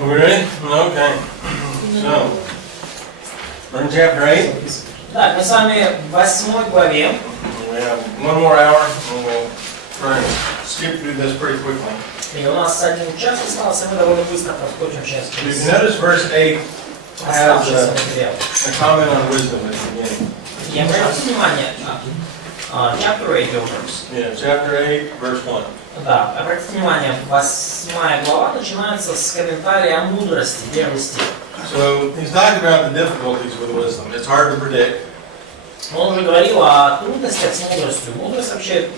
We ready? Okay. So, we're in chapter 8. Так, мы с вами в 8 главе. We have one more hour, and we'll try and skip through this pretty quickly. И у нас 1 час остался, мы довольно быстро проскочим сейчас. If you notice, verse 8 has a comment on wisdom at the beginning. И обратите внимание, chapter 8 verse. Yeah, chapter 8, verse 1. Да, обратите внимание, 8 глава начинается с комментария о мудрости, первый стих. So he's talking about the difficulties with wisdom. It's hard to predict. Он уже говорил о трудностях с мудростью. Мудрость вообще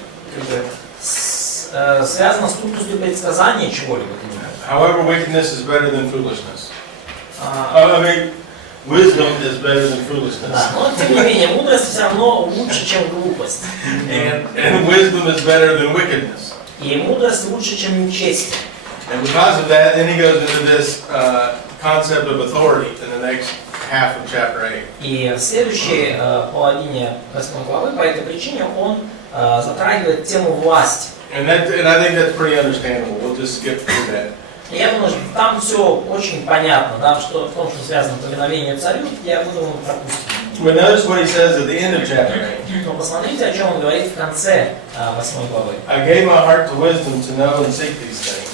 связана с трудностью предсказания чего-либо. However, wickedness is better than foolishness. I mean, wisdom is better than foolishness. Да, но тем не менее, мудрость все равно лучше, чем глупость. And wisdom is better than wickedness. И мудрость лучше, чем нечестие. And because of that, then he goes into this concept of authority in the next half of chapter 8. И в следующей половине 8 главы по этой причине он затрагивает тему власти. And I think that's pretty understandable. We'll just skip through that. И я думаю, что там все очень понятно, да, что в том, что связано с повиновением царю, я думаю, мы пропустим. But notice what he says at the end of chapter 8. Но посмотрите, о чем он говорит в конце 8 главы. I gave my heart to wisdom to know and seek these things.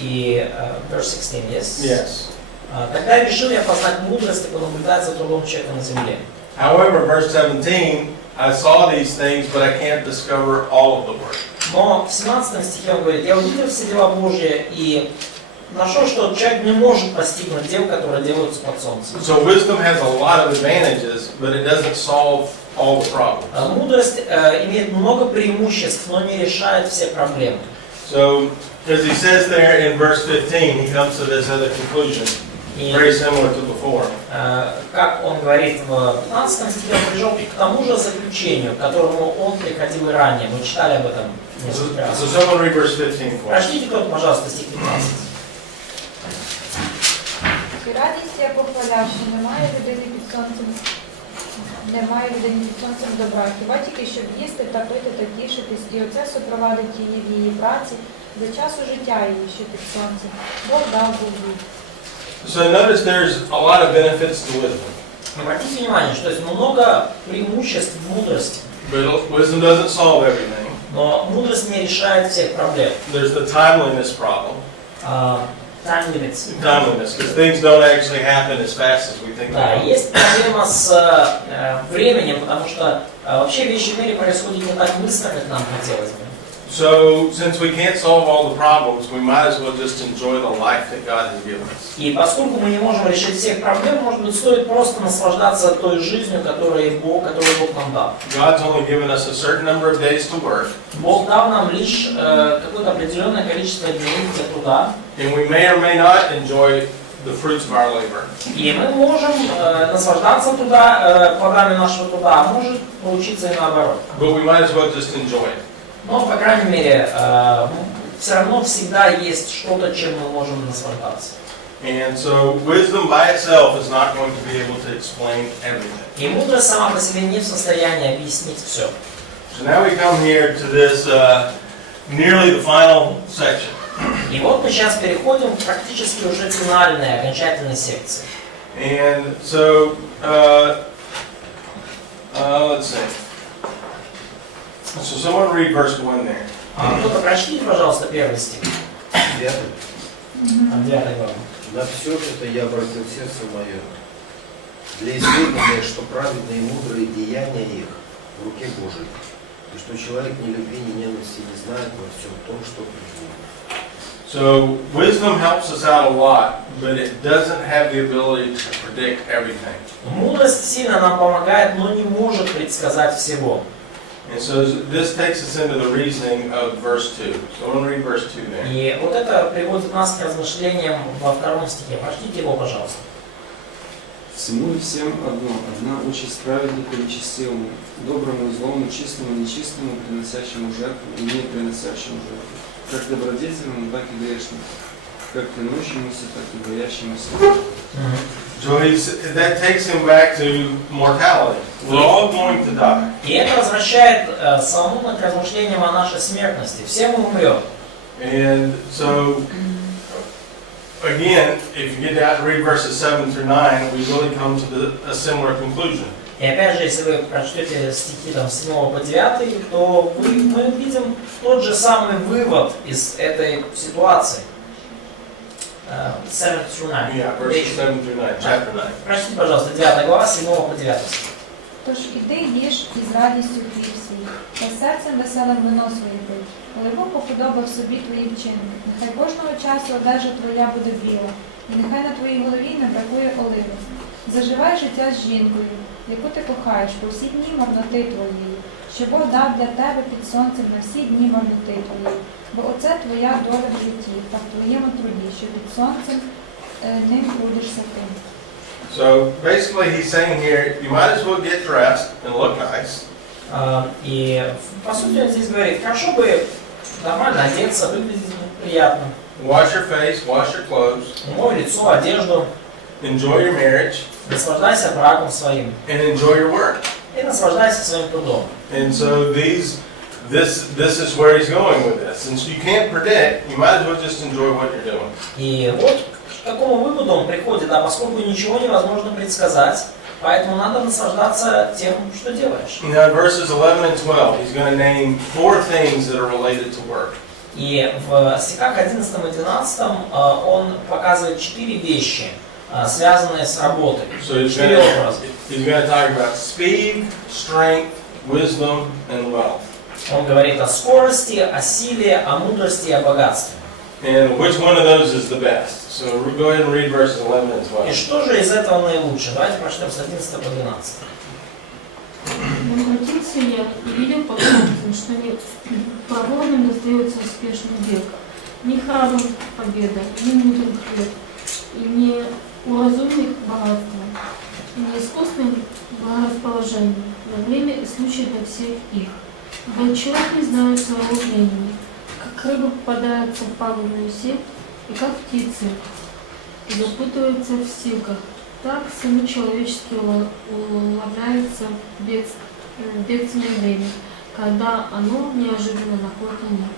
И verse 16, yes? Yes. Тогда решил я познать мудрость и понаблюдать за трудом человека на земле. However, verse 17, I saw these things, but I can't discover all of the work. Но в 17 стихе он говорит, я увидел все дела Божьи и нашел, что человек не может постигнуть дел, которые делаются под солнцем. So wisdom has a lot of advantages, but it doesn't solve all the problems. Мудрость имеет много преимуществ, но не решает все проблемы. So, as he says there in verse 15, he comes to this other conclusion, very similar to before. Как он говорит в 15 стихе, он пришел к тому же заключению, к которому он приходил и ранее. Мы читали об этом несколько раз. So someone read verse 15 for us. Прочтите кто-то, пожалуйста, стих 15. І радість я похваляв, що немає людини під сонцем, немає людини під сонцем добра. Хіба тільки щоб їсти та пити та тішитись, і оце супровадить її в її праці за часу життя її, що під сонцем. Бог дав Богу. So notice there's a lot of benefits to wisdom. Обратите внимание, что есть много преимуществ в мудрости. But wisdom doesn't solve everything. Но мудрость не решает всех проблем. There's the timeliness problem. Time limits. Timeliness, because things don't actually happen as fast as we think they Да, do. есть проблема с временем, потому что вообще вещи в мире происходят не так быстро, как нам хотелось бы. So, since we can't solve all the problems, we might as well just enjoy the life that God has given us. И поскольку мы не можем решить всех проблем, может быть, стоит просто наслаждаться той жизнью, которую Бог нам дал. God's only given us a certain number of days to work. Бог дал нам лишь какое-то определенное количество дней для труда. And we may or may not enjoy the fruits of our labor. И мы можем наслаждаться плодами нашего труда, а может получиться и наоборот. But we might as well just enjoy it. Но, по крайней мере, все равно всегда есть что-то, чем мы можем наслаждаться. And so wisdom by itself is not going to be able to explain everything. И мудрость сама по себе не в состоянии объяснить все. So now we come here to this nearly the final section. И вот мы сейчас переходим к практически уже финальной, окончательной секции. And so, let's see. So someone read verse 1 there. Кто-то прочтите, пожалуйста, первый стих. 9. 9 глава. На все это я обратил сердце мое, для исследования, что праведные и мудрые деяния их в руке Божией, и что человек ни любви, ни ненависти не знает во всем том, что придумал. So wisdom helps us out a lot, but it doesn't have the ability to predict everything. Мудрость сильно нам помогает, но не может предсказать всего. And so this takes us into the reasoning of verse 2. So I want to read verse 2 there. И вот это приводит нас к размышлениям во 2 стихе. Прочтите его, пожалуйста. Всему и всем одна участь праведнику и нечестивому, доброму и злому, чистому и нечистому, приносящему жертву и не приносящему жертву, как добродетельному, так и грешному, как клянущемуся, так и боящемуся. So that takes him back to mortality. We're all going to die. И это возвращает самому к размышлениям о нашей смертности. Все мы умрем. And so, again, if you get down to read verses 7 through 9, we really come to a similar conclusion. И опять же, если вы прочтете стихи там, с 7 по 9, то мы видим тот же самый вывод из этой ситуации. 7 through 9. Yeah, verses 7 through 9, chapter 9. Прочтите, пожалуйста, 9 глава, 7 по 9. Тож іди їж із радістю хліб свій, та серцем веселим вино своє пий. Коли Бог поподобав собі твої вчинки, нехай кожного часу одежа твоя буде біла, і нехай на твоїй голові не бракує оливи. Заживай життя з жінкою, яку ти кохаєш по всі дні марноти твоєї, що Бог дав для тебе під сонцем на всі дні марноти твоєї. Бо оце твоя доля в житті, та в твоєму труді, що під сонцем ним трудишся ти. So basically he's saying here, you might as well get dressed and look nice. И по сути он здесь говорит, хорошо бы нормально одеться, выглядеть приятно. Wash your face, wash your clothes, Умой лицо, одежду, enjoy your marriage, наслаждайся браком своим. and enjoy your work. И наслаждайся своим трудом. And so this is where he's going with this. Since you can't predict, you might as well just enjoy what you're doing. И вот к какому выводу он приходит, поскольку ничего невозможно предсказать, поэтому надо наслаждаться тем, что делаешь. Now in verses 11 and 12, he's going to name 4 things that are related to work. И в стихах 11 и 12 он показывает 4 вещи, связанные с работой. So he's 4 образа. going to talk about speed, strength, wisdom, and wealth. Он говорит о скорости, о силе, о мудрости и о богатстве. And which one of those is the best? So go ahead and read verses 11 and И 12. что же из этого наилучше? Давайте прочтем с 11 по 12. Возвратился я и видел по солнцу, что не проворным достается успешный бег, не храбрым победа, не мудрым хлеб, и не у разумных богатства, и не искусным благорасположением, на время и случай для всех их. Ибо человек не знает своего времени, как рыба попадается в пагубную сеть, и как птицы запутываются в силках, так сыны человеческие уловляются в бедственное время, когда оно неожиданно находит них.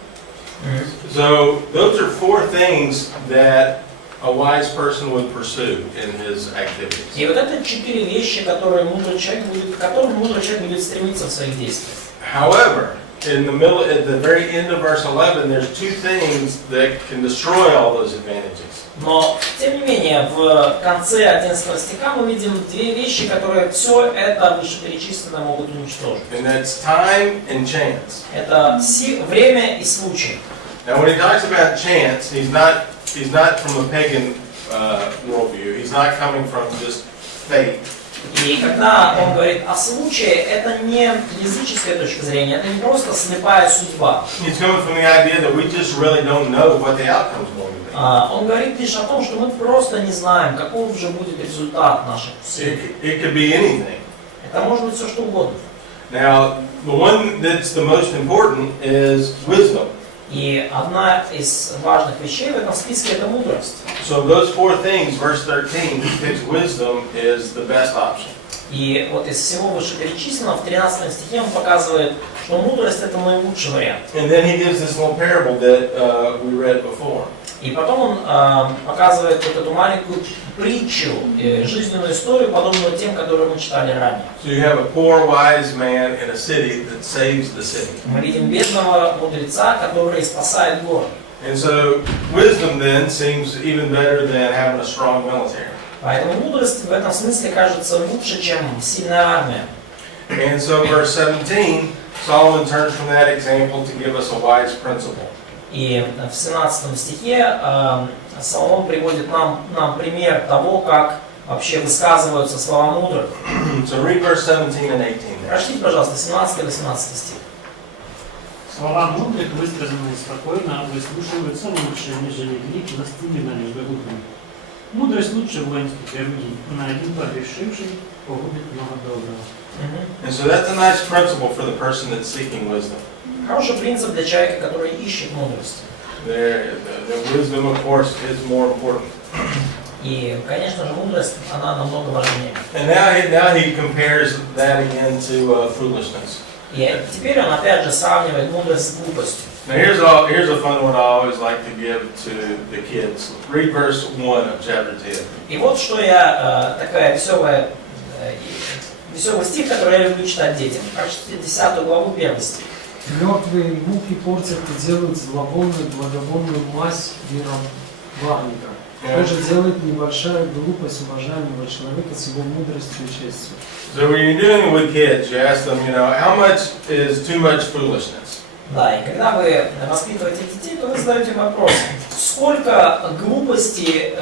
So those are 4 things that a wise person would pursue in his activities. И вот это 4 вещи, к которым мудрый человек будет стремиться в своих действиях. However, in the middle, at the very end of verse 11, there's 2 things that can destroy all those advantages. Но, тем не менее, в конце 11 стиха мы видим 2 вещи, которые все это вышеперечисленное могут уничтожить. And that's time and chance. Это время и случай. Now, when he talks about chance, he's not from a pagan worldview. He's not coming from just fate. И когда он говорит о случае, это не языческая точка зрения, это не просто слепая судьба. He's coming from the idea that we just really don't know what the outcome's going to be. Он говорит лишь о том, что мы просто не знаем, каков же будет результат наших усилий. It could be anything. Это может быть все что угодно. Now, the one that's the most important is wisdom. И одна из важных вещей в этом списке это мудрость. So those 4 things, verse 13, he picks wisdom is the best option. И вот из всего вышеперечисленного в 13 стихе он показывает, что мудрость это наилучший вариант. And then he gives this little parable that we read before. И потом он показывает вот эту маленькую притчу, жизненную историю, подобную тем, которые мы читали ранее. So you have a poor wise man in a city that saves the city. Мы видим бедного мудреца, который спасает город. And so wisdom then seems even better than having a strong military. Поэтому мудрость в этом смысле кажется лучше, чем сильная армия. And so verse 17, Solomon turns from that example to give us a wise principle. И в 17 стихе Соломон приводит нам пример того, как вообще высказываются слова мудрых. So read verse 17 and 18 there. Прочтите, пожалуйста, 17 и 18 стих. Слова мудрых, высказанные спокойно, выслушиваются лучше, нежели крик настырно между духами. Мудрость лучше воинских орудий, на один погрешивший погубит много доброго. And so that's a nice principle for the person that's seeking wisdom. Хороший принцип для человека, который ищет мудрость. The wisdom, of course, is more important. И, конечно же, мудрость, она намного важнее. And now he compares that again to foolishness. И теперь он опять же сравнивает мудрость с глупостью. Now here's a fun one I always like to give to the kids. Read verse 1 of chapter 10. И вот что я, такая веселый стих, который я люблю читать детям. Прочтите 10 главу, 1 стих. Мертвые мухи портят и делают зловонную благовонную мазь виноварника. Что же делает небольшая глупость уважаемого человека с его мудростью и честью? So when you're dealing with kids, you ask them, how much is too much foolishness? Да, и когда вы воспитываете детей, то вы задаете вопрос, сколько глупости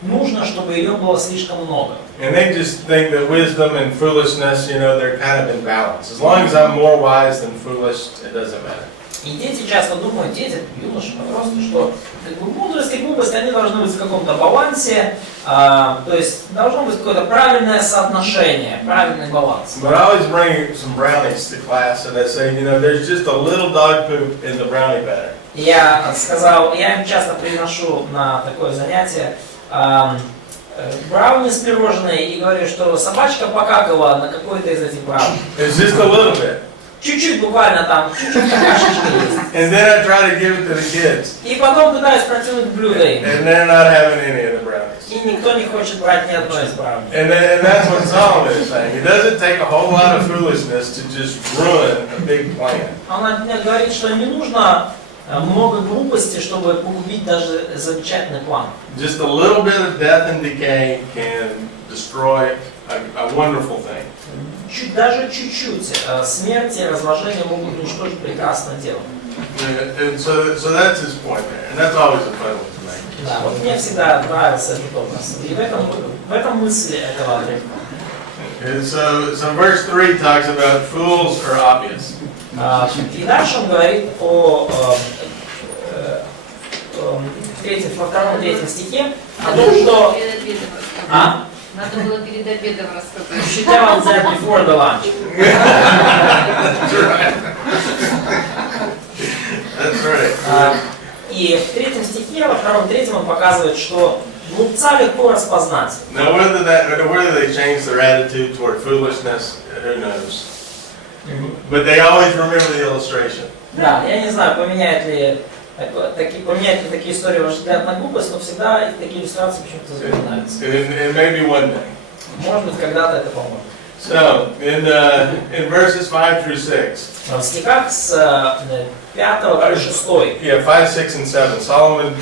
нужно, чтобы ее было слишком много. And they just think that wisdom and foolishness, they're kind of in balance. As long as I'm more wise than foolish, it doesn't matter. И дети часто думают, дети, юноши, подростки, что мудрость и глупость, они должны быть в каком-то балансе, то есть должно быть какое-то правильное соотношение, правильный баланс. But I always bring some brownies to class and I say, there's just a little dog poop in the brownie batter. Я им часто приношу на такое занятие брауни с пирожные и говорю, что собачка покакала на какой-то из этих брауни. It's just a little bit. Чуть-чуть, буквально там, чуть-чуть какашечка есть. And then I try to give it to the kids. И потом пытаюсь протянуть блюдо им. And they're not having any of the brownies. И никто не хочет брать ни одной из брауни. And that's what Solomon is saying. It doesn't take a whole lot of foolishness to just ruin a big plan. Он говорит, что не нужно много глупости, чтобы погубить даже замечательный план. Just a little bit of death and decay can destroy a wonderful thing. Даже чуть-чуть смерть и разложение могут уничтожить прекрасное дело. And so that's his point there, and that's always a fun one to make. Да, вот мне всегда нравился этот образ. И в этом мысли этого отрывка. And so verse 3 talks about fools are obvious. И дальше он говорит во втором, третьем стихе о том, что... Надо было перед обедом рассказать. You should tell that before the lunch. That's right. И в третьем стихе, во втором, третьем он показывает, что глупца легко распознать. Now whether they change their attitude toward foolishness, who knows? But they always remember the illustration. Да, я не знаю, поменяет ли такие истории ваш взгляд на глупость, но всегда такие иллюстрации почему-то запоминаются. And maybe one day. Может быть, когда-то это поможет. So, in verses 5 through 6. В стихах с 5 по 6. Yeah, 5, 6, and 7. Solomon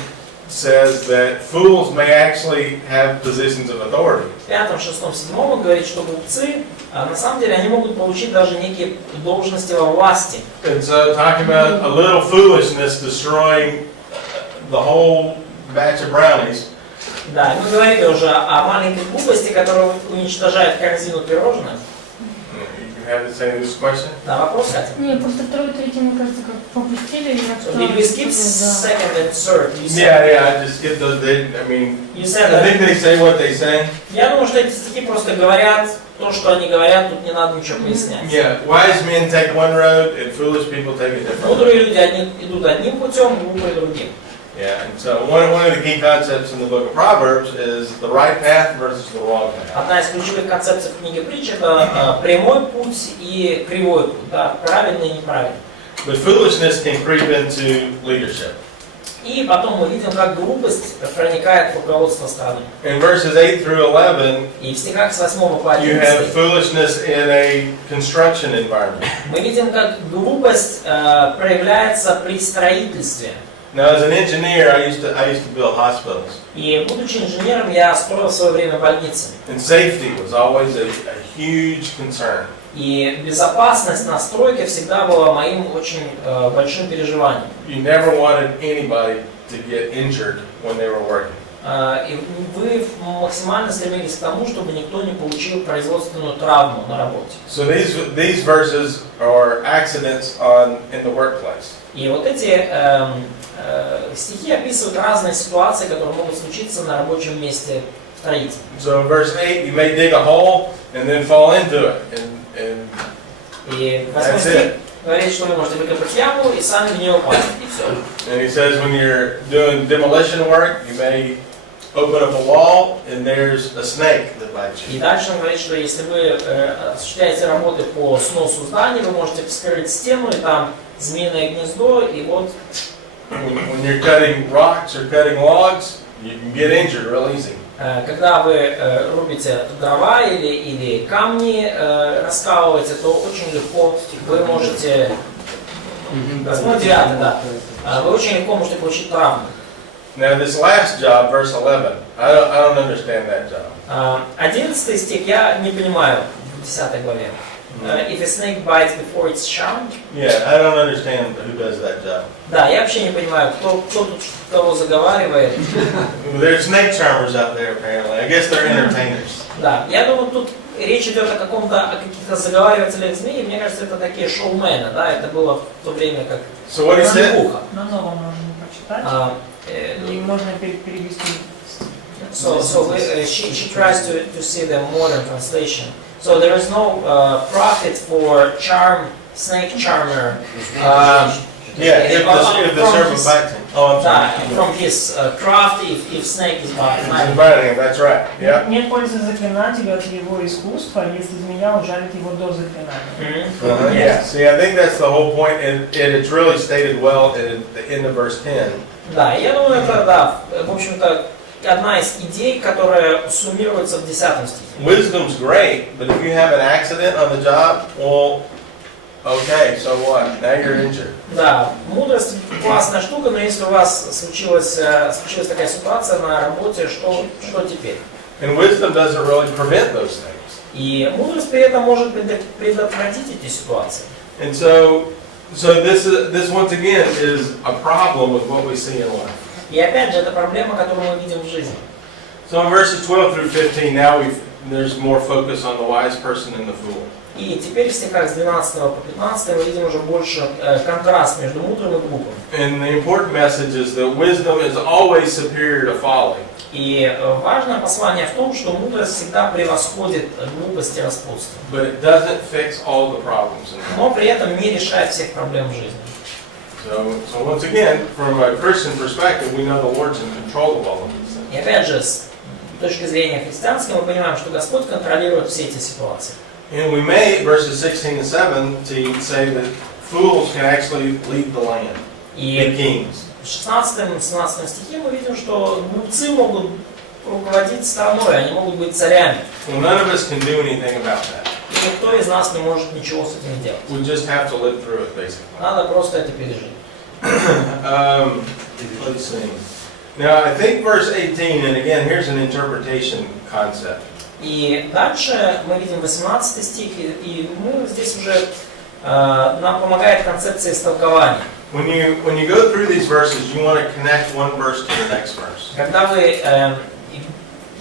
says that fools may actually have positions of authority. В 5, 6, 7 он говорит, что глупцы, на самом деле, они могут получить даже некие должности во власти. And so, talking about a little foolishness destroying the whole batch of brownies. Да, мы говорили уже о маленькой глупости, которая уничтожает корзину пирожных. You have to say this question? Да, вопрос, Катя. Не, просто второй, третий, мне кажется, как пропустили. Did we skip second and third? Yeah, I just skip those. You said I think they say what they say. Я думаю, что эти стихи просто говорят то, что они говорят, тут не надо ничего пояснять. Yeah, wise men take one road and foolish people take a different road. Мудрые люди идут одним путем, глупые другим. Yeah, and so one of the key concepts in the book of Proverbs is the right path versus the wrong path. Одна из ключевых концепций в книге Притч – это прямой путь и кривой путь, да, правильный и неправильный. But foolishness can creep into leadership. И потом мы видим, как глупость проникает в руководство страны. In verses 8 through 11, И в стихах с 8 по you have 11 foolishness in a construction environment. мы видим, как глупость проявляется при строительстве. Now, as an engineer, I used to build hospitals. И будучи инженером, я строил в свое время больницы. And safety was always a huge concern. И безопасность на стройке всегда была моим очень большим переживанием. You never wanted anybody to get injured when they were working. И вы максимально стремились к тому, чтобы никто не получил производственную травму на работе. So these verses are accidents in the workplace. И вот эти стихи описывают разные ситуации, которые могут случиться на рабочем месте строителя. So verse 8, you may dig a hole and then fall into it, and И 8 стих говорит, что вы можете выкопать яму и сами в нее упасть, и все. And he says when you're doing demolition work, you may open up a wall and there's a snake that bites И you. дальше он говорит, что если вы осуществляете работы по сносу зданий, вы можете вскрыть стену, и там змеиное гнездо, и вот... When you're cutting rocks or cutting logs, you can get injured real easy. Когда вы рубите дрова или камни раскалываете, то очень легко вы можете... Возьму 9, да. Вы очень легко можете получить травму. Now this last job, verse 11, I don't understand that job. 11 стих я не понимаю в 10 главе. If a snake bites before it's charmed. Yeah, I don't understand who does that job. Да, я вообще не понимаю, кто тут кого заговаривает. There's snake charmers out there apparently. I guess they're entertainers. Да, я думаю, тут речь идет о каких-то заговаривателях змей. Мне кажется, это такие шоумены, да, это было в то время как So what he said? На новом можно прочитать. И можно перевести. So she tries to see the modern translation. So there is no profit for snake charmer. Yeah, if the serpent bites him. Oh, I'm sorry. From his craft, if snake is biting. Biting him, that's right. Yeah. Нет пользы заклинателю от его искусства, если змея ужалит его до заклинания. Yeah. See, I think that's the whole point, and it's really stated well in the end of verse 10. Да, я думаю, это, да, в общем-то, одна из идей, которая суммируется в 10 стихе. Wisdom's great, but if you have an accident on the job, well, okay, so what? Now you're injured. Да, мудрость классная штука, но если у вас случилась такая ситуация на работе, что теперь? And wisdom doesn't really prevent those things. И мудрость при этом может предотвратить эти ситуации. And so this once again is a problem with what we see in life. И опять же, это проблема, которую мы видим в жизни. So in verses 12 through 15, now there's more focus on the wise person and the fool. И теперь в стихах с 12 по 15 мы видим уже больше контраст между мудрым и глупым. And the important message is that wisdom is always superior to folly. И важное послание в том, что мудрость всегда превосходит глупость и распутство. But it doesn't fix all the problems in life. Но при этом не решает всех проблем в жизни. So once again, from a Christian perspective, we know the Lord's in control of all of these things. И опять же, с точки зрения христианской, мы понимаем, что Господь контролирует все эти ситуации. And we may, verses 16 and 17, say that fools can actually lead the land, the kings. В 16-17 стихе мы видим, что глупцы могут руководить страной, они могут быть царями. Well, none of us can do anything about that. И никто из нас не может ничего с этим делать. We just have to live through it, basically. Надо просто это пережить. Let's see. Now, I think verse 18, and again, here's an interpretation concept. И дальше мы видим 18 стих, и мы здесь уже нам помогает концепция истолкования. When you go through these verses, you want to connect one verse to the next verse. Когда вы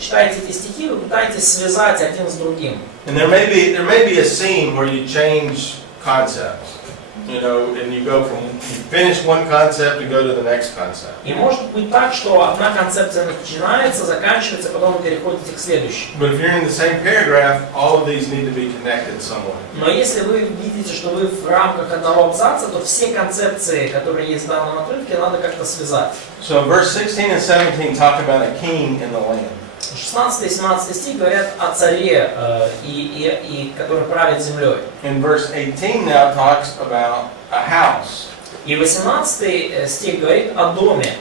читаете эти стихи, вы пытаетесь связать один с другим. And there may be a scene where you change concepts. You know, and you finish one concept and go to the next concept. И может быть так, что одна концепция начинается, заканчивается, потом вы переходите к следующей. But if you're in the same paragraph, all of these need to be connected somewhere. Но если вы видите, что вы в рамках одного абзаца, то все концепции, которые есть в данном отрывке, надо как-то связать. So verse 16 and 17 talk about a king in the land. 16 и 17 стих говорят о царе, который правит землей. And verse 18 now talks about a house. И 18 стих говорит о доме.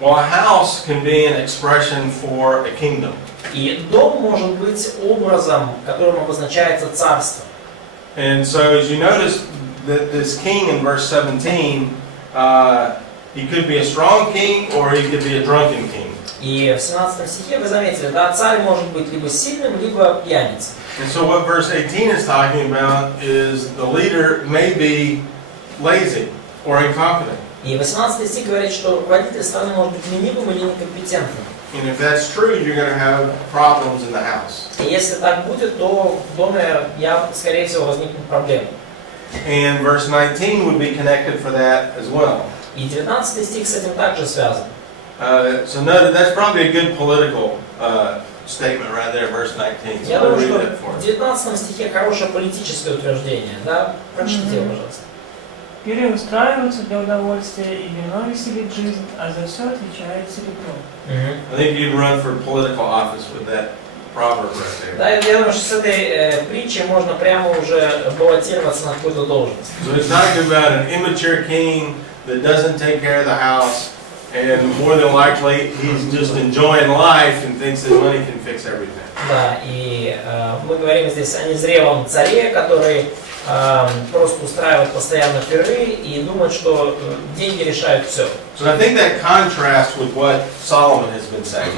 Well, a house can be an expression for a kingdom. И дом может быть образом, которым обозначается царство. And so as you notice that this king in verse 17, he could be a strong king or he could be a drunken king. И в 17 стихе вы заметили, да, царь может быть либо сильным, либо пьяницей. And so what verse 18 is talking about is the leader may be lazy or incompetent. И 18 стих говорит, что руководитель страны может быть ленивым или некомпетентным. And if that's true, you're going to have problems in the house. И если так будет, то в доме, скорее всего, возникнут проблемы. And verse 19 would be connected for that as well. И 19 стих с этим также связан. So no, that's probably a good political statement right there, verse 19. So Я I'll думаю, read что that for в you. 19 стихе хорошее политическое утверждение. Да? Прочтите, пожалуйста. переустраиваются для удовольствия и вино веселит жизнь, а за все отвечает серебро. I think you'd run for political office with that proverb right there. Да, я думаю, что с этой притчей можно прямо уже баллотироваться на какую-то должность. So it's talking about an immature king that doesn't take care of the house, and more than likely he's just enjoying life and thinks that money can fix everything. Да, и мы говорим здесь о незрелом царе, который просто устраивает постоянно пиры и думает, что деньги решают все. So I think that contrasts with what Solomon has been saying.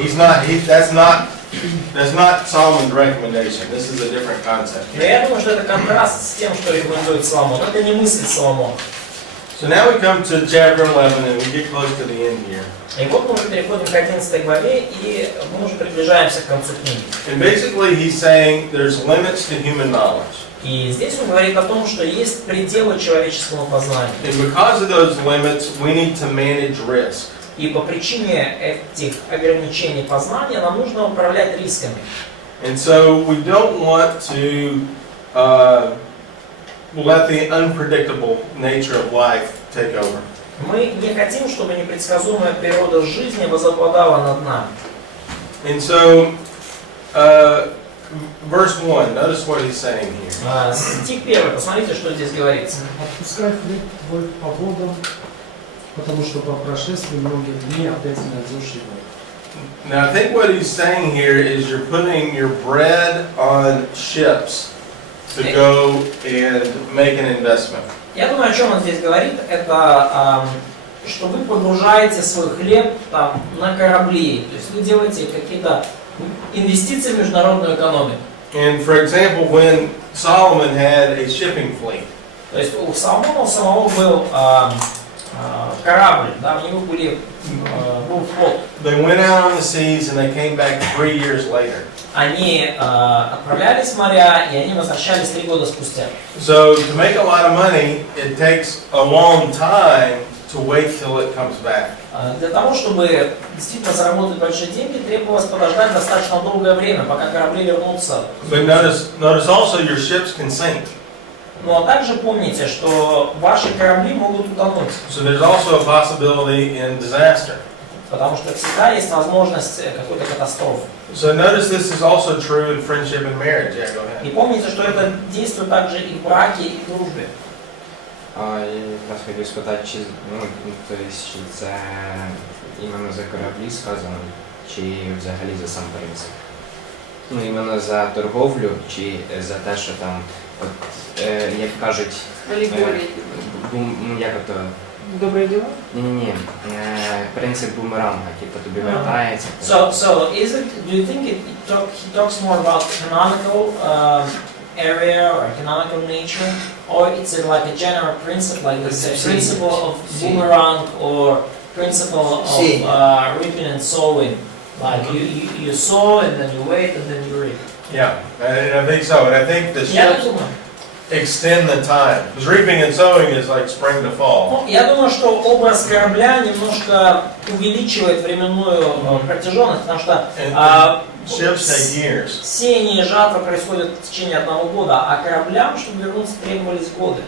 That's not Solomon's recommendation. This is a different concept. Но я думаю, что это контраст с тем, что рекомендует Соломон. Это не мысль Соломона. So now we come to chapter 11 and we get close to the end here. И вот мы уже переходим к 11 главе, и мы уже приближаемся к концу книги. And basically he's saying there's limits to human knowledge. И здесь он говорит о том, что есть пределы человеческому познанию. And because of those limits, we need to manage risk. И по причине этих ограничений познания нам нужно управлять рисками. And so we don't want to let the unpredictable nature of life take over. Мы не хотим, чтобы непредсказуемая природа жизни возобладала над нами. And so, verse 1, notice what he's saying here. Стих 1, посмотрите, что здесь говорится. Отпускай хлеб твой по водам, потому что по прошествии многих дней опять найдешь его. Now I think what he's saying here is you're putting your bread on ships to go and make an investment. Я думаю, о чем он здесь говорит, это что вы погружаете свой хлеб там, на корабли, то есть вы делаете какие-то инвестиции в международную экономику. And for example, when Solomon had a shipping fleet, То есть у Соломона самого был корабль, да, у него был флот. they went out on the seas and they came back 3 years later. Они отправлялись в моря, и они возвращались 3 года спустя. So to make a lot of money, it takes a long time to wait till it comes back. Для того, чтобы действительно заработать большие деньги, требовалось подождать достаточно долгое время, пока корабли вернутся. But notice also your ships can sink. Но также помните, что ваши корабли могут утонуть. So there's also a possibility in disaster. Потому что всегда есть возможность какой-то катастрофы. So notice this is also true in friendship and marriage. Yeah, go ahead. И помните, что это действует также и в браке, и в дружбе. Я якраз хотів спитати, чи, тобто, чи це іменно за кораблі сказано, чи взагалі за сам принцип? Іменно за торговлю, чи за те, що там, от, як кажуть, як ото? Добрые дела? Ні, принцип бумеранга, типу тобі вертається. So is it? Do you think he talks more about canonical area or canonical nature, or it's like a general principle, like the principle of boomerang or principle of reaping and sowing? Like you sow and then you wait and then you reap. Yeah, I think so. And I think the ships extend the time. Because reaping and sowing is like spring to fall. Я думаю, что образ корабля немножко увеличивает временную протяженность, потому что ships take years. сеяние и жатва происходят в течение 1 года, а кораблям, чтобы вернуться, требовались годы.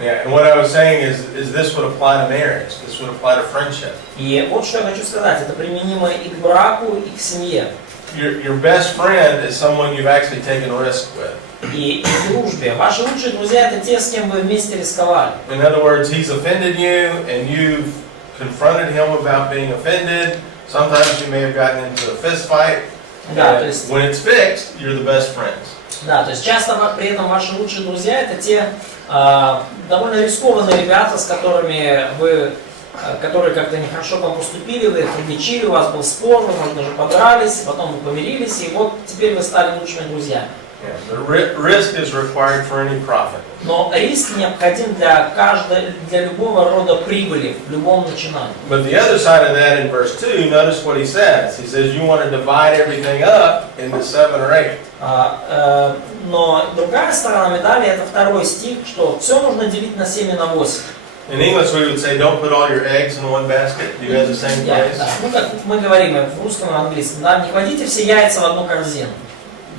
Yeah, and what I was saying is this would apply to marriage. This would apply to friendship. И вот что я хочу сказать, это применимо и к браку, и к семье. Your best friend is someone you've actually taken a risk with. И в дружбе. Ваши лучшие друзья — это те, с кем вы вместе рисковали. In other words, he's offended you, and you've confronted him about being offended. Sometimes you may have gotten into a fist fight. Да, то есть, when it's fixed, you're the best friends. Да, то есть часто при этом ваши лучшие друзья — это те довольно рискованные ребята, с которыми которые как-то нехорошо вам поступили, вы их обличили, у вас был спор, вы, может, даже подрались, потом вы помирились, и вот теперь вы стали лучшими друзьями. Risk is required for any profit. Но риск необходим для любого рода прибыли в любом начинании. But the other side of that in verse 2, notice what he says. He says you want to divide everything up into 7 or 8. Но другая сторона медали — это 2 стих, что все нужно делить на 7 и на 8. In English we would say don't put all your eggs in one basket. Do you have the same place? Да. Ну, как мы говорим в русском и английском, да, не кладите все яйца в одну корзину.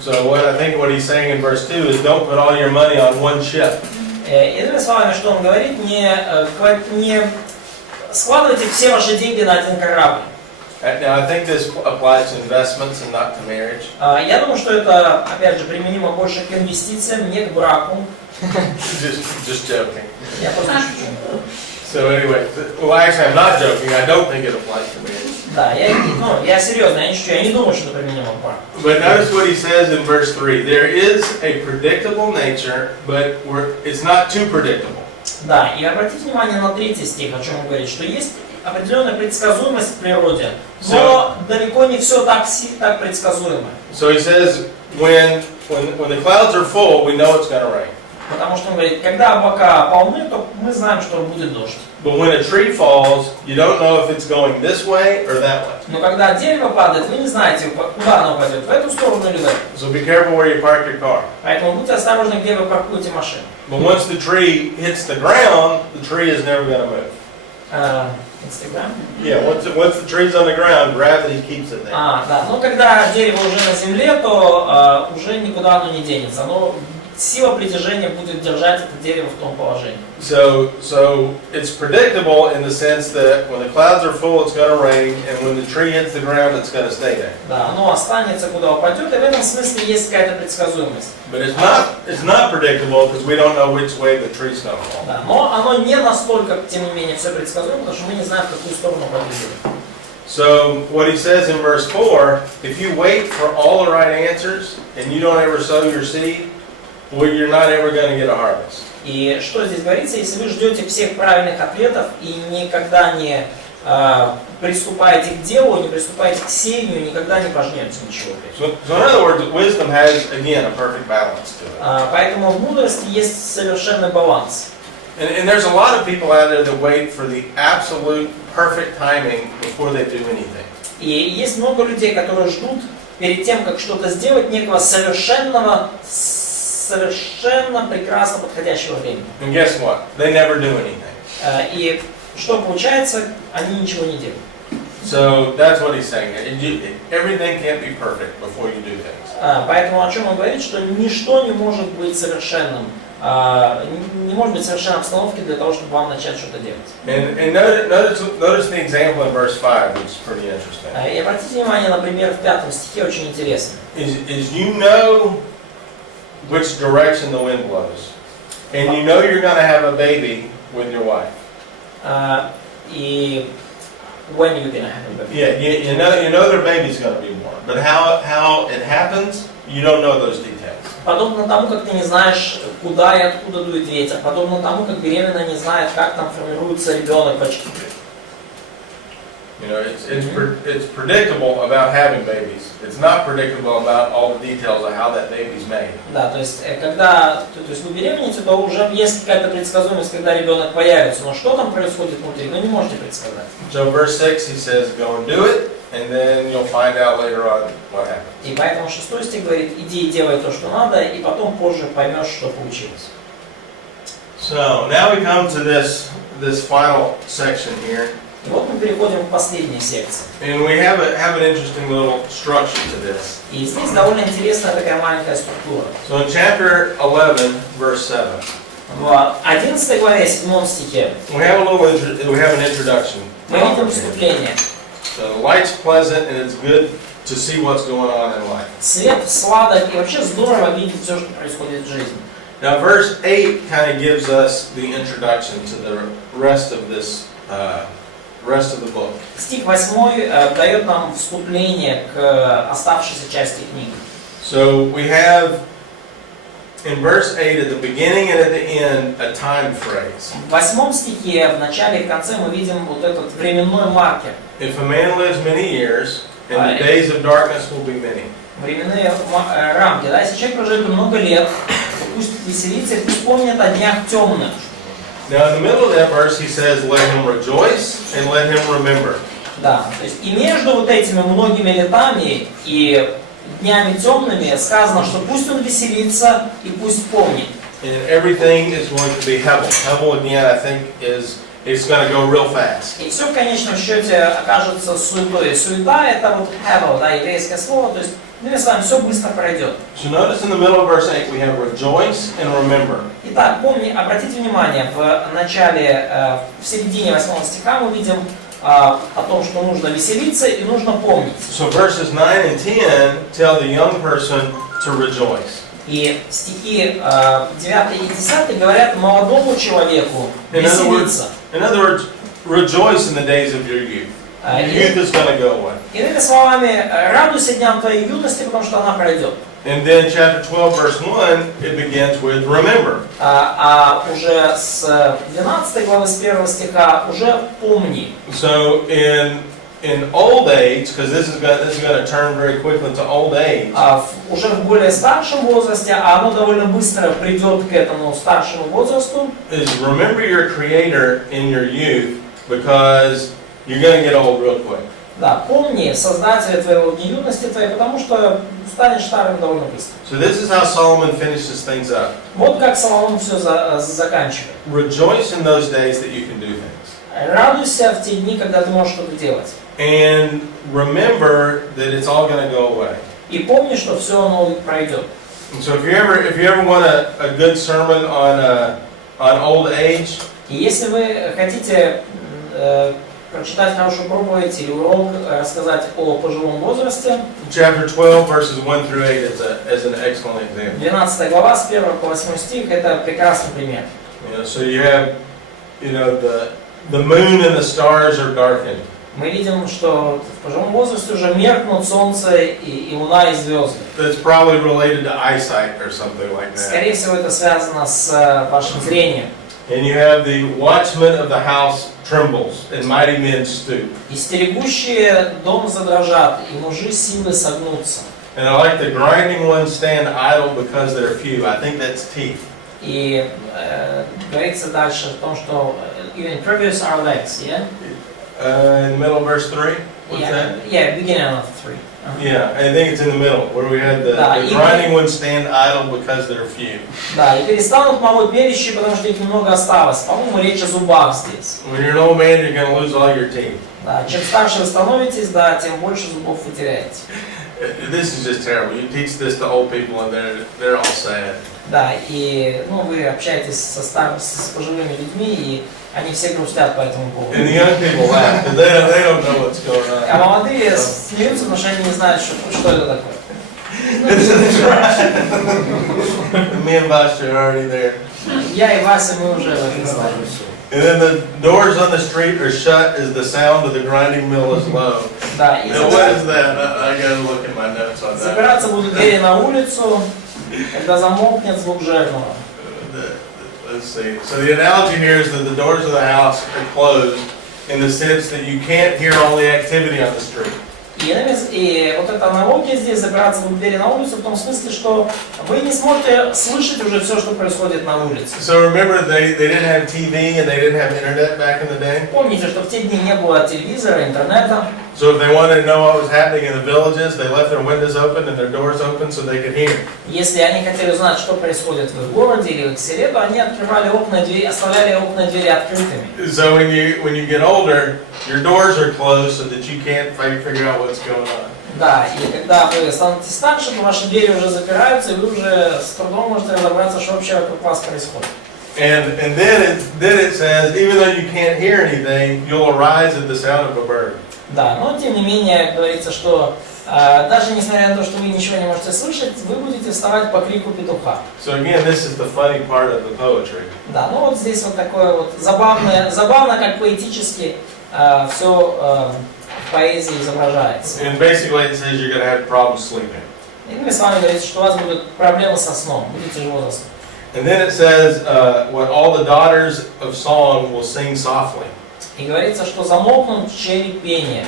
So what I think what he's saying in verse 2 is don't put all your money on one ship. Иными словами, что он говорит, не складывайте все ваши деньги на один корабль. Now, I think this applies to investments and not to marriage. Я думаю, что это, опять же, применимо больше к инвестициям, не к браку. Just joking. Я просто шучу. So anyway, well, actually, I'm not joking. I don't think it applies to marriage. Да, я серьезно, я не шучу, я не думаю, что это применимо к браку. But notice what he says in verse 3. There is a predictable nature, but it's not too predictable. Да, и обратите внимание на 3 стих, о чем он говорит, что есть определенная предсказуемость в природе, но далеко не все так предсказуемо. So he says, when the clouds are full, we know it's going to rain. Потому что он говорит, когда облака полны, то мы знаем, что будет дождь. But when a tree falls, you don't know if it's going this way or that way. Но когда дерево падает, вы не знаете, куда оно пойдет, в эту сторону или в эту. So be careful where you park your car. Поэтому будьте осторожны, где вы паркуете машину. But once the tree hits the ground, the tree is never going to move. Инстаграм? Yeah, once the tree's on the ground, gravity keeps it there. Да. Но когда дерево уже на земле, то уже никуда оно не денется. Сила притяжения будет держать это дерево в том положении. So it's predictable in the sense that when the clouds are full, it's going to rain, and when the tree hits the ground, it's going to stay there. Да, оно останется, куда упадет, и в этом смысле есть какая-то предсказуемость. But it's not predictable because we don't know which way the tree's going to fall. Да, но оно не настолько, тем не менее, все предсказуемо, потому что мы не знаем, в какую сторону пойдет дерево. So what he says in verse 4, if you wait for all the right answers and you don't ever sow your seed, well, you're not ever going to get a harvest. И что здесь говорится, если вы ждете всех правильных ответов и никогда не приступаете к делу, не приступаете к сеянию, никогда не пожнете ничего. So in other words, wisdom has, again, a perfect balance to it. Поэтому в мудрости есть совершенный баланс. And there's a lot of people out there that wait for the absolute perfect timing before they do anything. И есть много людей, которые ждут перед тем, как что-то сделать, некого совершенно прекрасно подходящего времени. And guess what? They never do anything. И что получается? Они ничего не делают. So that's what he's saying. Everything can't be perfect before you do things. Поэтому о чем он говорит, что ничто не может быть совершенным. Не может быть совершенной обстановки для того, чтобы вам начать что-то делать. And notice the example in verse 5, which is pretty interesting. И обратите внимание, например, в 5 стихе очень интересно. Is you know which direction the wind blows, and you know you're going to have a baby with your wife. И when you're going to have a baby. Yeah, you know their baby's going to be born, but how it happens, you don't know those details. Подобно тому, как ты не знаешь, куда и откуда дует ветер, подобно тому, как беременная не знает, как там формируется ребенок в очке. You know, it's predictable about having babies. It's not predictable about all the details of how that baby's made. Да, то есть, когда вы беременеете, то уже есть какая-то предсказуемость, когда ребенок появится, но что там происходит внутри, вы не можете предсказать. So verse 6 he says, go and do it, and then you'll find out later on what happened. И поэтому 6 стих говорит, иди и делай то, что надо, и потом позже поймешь, что получилось. So now we come to this final section here. И вот мы переходим к последней секции. And we have an interesting little structure to this. И здесь довольно интересная такая маленькая структура. So in chapter 11, verse 7. В 11 главе, 7 стихе We have an introduction. мы видим вступление. So the light's pleasant and it's good to see what's going on in life. Свет сладок, и вообще здорово видеть все, что происходит в жизни. Now verse 8 kind of gives us the introduction to the rest of the book. Стих 8 дает нам вступление к оставшейся части книги. So we have in verse 8 at the beginning and at the end a time phrase. В 8 стихе, в начале и в конце мы видим вот этот временной маркер. If a man lives many years, and the days of darkness will be many. Временные рамки. Да? Если человек проживет много лет, то пусть веселится и пусть помнит о днях темных. Now in the middle of that verse he says, let him rejoice and let him remember. Да, то есть и между вот этими многими летами и днями темными сказано, что пусть он веселится и пусть помнит. And everything is going to be hevel. Hevel again, I think, it's going to go real fast. И все в конечном счете окажется суетой. Суета это вот hevel, да, еврейское слово, то есть Или с вами все быстро пройдет. So notice in the middle of verse 8 we have rejoice and remember. Итак, помни, обратите внимание, в начале, в середине 8 стиха мы видим о том, что нужно веселиться и нужно помнить. So verses 9 and 10 tell the young person to rejoice. И стихи 9 и 10 говорят молодому человеку веселиться. In other words, rejoice in the days of your youth. Your youth is going to go away. Иными словами, радуйся дням твоей юности, потому что она пройдет. And then chapter 12 verse 1, it begins with remember. А уже с 12 главы, с 1 стиха, уже помни. So in old age, because this is going to turn very quickly to old age. Уже в более старшем возрасте, а оно довольно быстро придет к этому старшему возрасту. Is remember your Creator in your youth, because you're going to get old real quick. Да, помни Создателя твоего дни юности твоей, потому что станешь старым довольно быстро. So this is how Solomon finishes things up. Вот как Соломон все заканчивает. Rejoice in those days that you can do things. Радуйся в те дни, когда ты можешь что-то делать. And remember that it's all going to go away. И помни, что все оно пройдет. And so if you ever want a good sermon on old age, И если вы хотите прочитать хорошую проповедь или урок, рассказать о пожилом возрасте, chapter 12 verses 1 through 8 is an excellent example. 12 глава с 1 по 8 стих это прекрасный пример. So you have, the moon and the stars are darkened. Мы видим, что в пожилом возрасте уже меркнут солнце и луна и звезды. That's probably related to eyesight or something like that. Скорее всего, это связано с вашим зрением. And you have the watchman of the house trembles, and mighty men stoop. И стерегущие дом задрожат, и мужи силы согнутся. And I like the grinding ones stand idle because they're few. I think that's teeth. И говорится дальше о том, что even previous are legs, yeah? In the middle of verse 3? What's that? Yeah, beginning of 3. Yeah, I think it's in the middle, where we had the grinding ones stand idle because they're few. Да, и перестанут молоть мельничие, потому что их немного осталось. По-моему, речь о зубах здесь. When you're an old man, you're going to lose all your teeth. Да, чем старше вы становитесь, да, тем больше зубов вы теряете. This is just terrible. You teach this to old people and they're all sad. Да, и вы общаетесь с пожилыми людьми, и они все грустят по этому поводу. And the young people laugh, because they don't know what's going on. А молодые смеются, потому что они не знают, что это такое. Me and Vasha are already there. Я и Вася, мы уже в этом стали. And then the doors on the street are shut as the sound of the grinding mill is low. Да, и Now what is that? I gotta look at my notes on that. Запираться будут двери на улицу, когда замолкнет звук жернова. Let's see. So the analogy here is that the doors of the house are closed in the sense that you can't hear all the activity on the street. И вот эта аналогия здесь, запираться будут двери на улицу, в том смысле, что вы не сможете слышать уже все, что происходит на улице. So remember, they didn't have TV and they didn't have internet back in the day. Помните, что в те дни не было телевизора, интернета. So if they wanted to know what was happening in the villages, they left their windows open and their doors open so they could hear. Если они хотели узнать, что происходит в их городе или в их селе, то они открывали окна, двери, оставляли окна и двери открытыми. So when you get older, your doors are closed so that you can't figure out what's going on. Да, и когда вы станете старше, то ваши двери уже запираются, и вы уже с трудом можете разобраться, что вообще вокруг вас происходит. And then it says, even though you can't hear anything, you'll arise at the sound of a bird. Да, но тем не менее говорится, что даже несмотря на то, что вы ничего не можете слышать, вы будете вставать по крику петуха. So again, this is the funny part of the poetry. Да, ну вот здесь вот такое вот забавно, как поэтически все в поэзии изображается. And basically it says you're going to have problems sleeping. Иными словами говорится, что у вас будут проблемы со сном, будете тяжело заснуть. And then it says, what all the daughters of song will sing softly. И говорится, что замолкнут чери пения.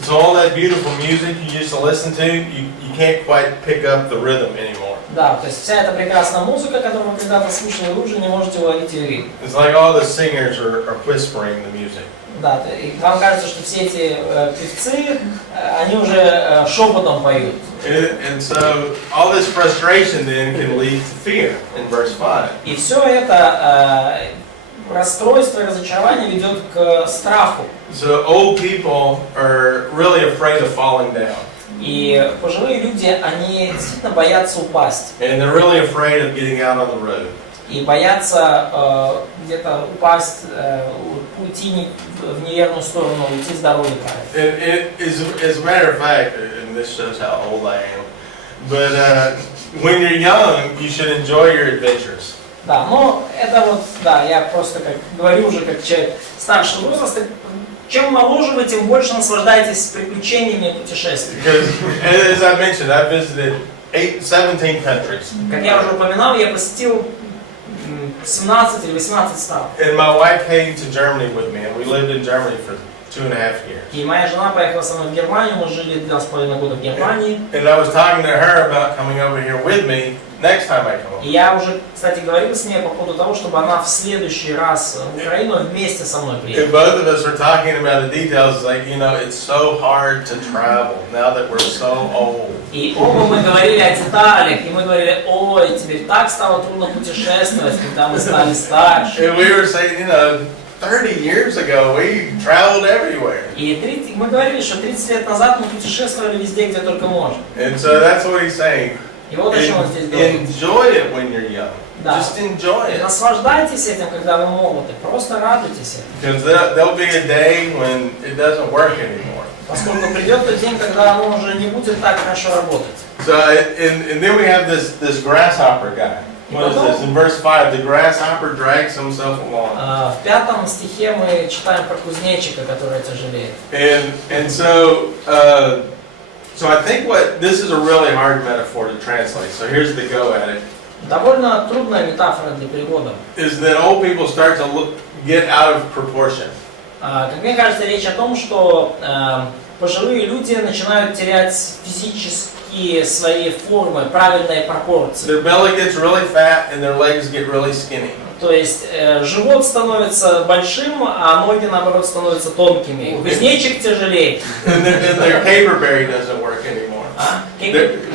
So all that beautiful music you used to listen to, you can't quite pick up the rhythm anymore. Да, то есть вся эта прекрасная музыка, которую вы когда-то слушали, вы уже не можете уловить ее ритм. It's like all the singers are whispering the music. Да, и вам кажется, что все эти певцы, они уже шепотом поют. And so all this frustration then can lead to fear in verse 5. И все это расстройство и разочарование ведет к страху. So old people are really afraid of falling down. И пожилые люди, они действительно боятся упасть. And they're really afraid of getting out on the road. И боятся где-то упасть, уйти в неверную сторону, уйти с дороги. As a matter of fact, and this shows how old I am, but when you're young, you should enjoy your adventures. Да, но это вот, да, я просто как говорю уже как человек старшего возраста, чем моложе вы, тем больше наслаждаетесь приключениями и путешествиями. Because, as I mentioned, I visited 17 countries. Как я уже упоминал, я посетил 17 или 18 стран. And my wife came to Germany with me, and we lived in Germany for 2.5 years. И моя жена поехала со мной в Германию, мы жили 2,5 года в Германии. And I was talking to her about coming over here with me next time I come over. И я уже, кстати, говорил с ней по поводу того, чтобы она в следующий раз в Украину вместе со мной And приехала. both of us were talking about the details, like, you know, it's so hard to travel now that we're so old. И оба мы говорили о деталях, и мы говорили, ой, теперь так стало трудно путешествовать, когда мы стали старше. And we were saying, you know, 30 years ago we traveled everywhere. И мы говорили, что 30 лет назад мы путешествовали везде, где только можно. And so that's what he's saying. И вот о чем он здесь говорит. Enjoy it when you're young. Да. Just enjoy it. Наслаждайтесь этим, когда вы молоды. Просто радуйтесь этим. Because there'll be a day when it doesn't work anymore. Поскольку придет тот день, когда оно уже не будет так хорошо работать. So, and then we have this grasshopper guy. What is this? In verse 5, the grasshopper drags himself along. В 5 стихе мы читаем про кузнечика, который тяжелеет. And so I think this is a really hard metaphor to translate. So here's the go at it. Довольно трудная метафора для перевода. Is that old people start to get out of proportion. Как мне кажется, речь о том, что пожилые люди начинают терять физические свои формы, правильные пропорции. Their belly gets really fat and their legs get really skinny. То есть живот становится большим, а ноги наоборот становятся тонкими. Кузнечик тяжелее. And their caperberry doesn't work anymore.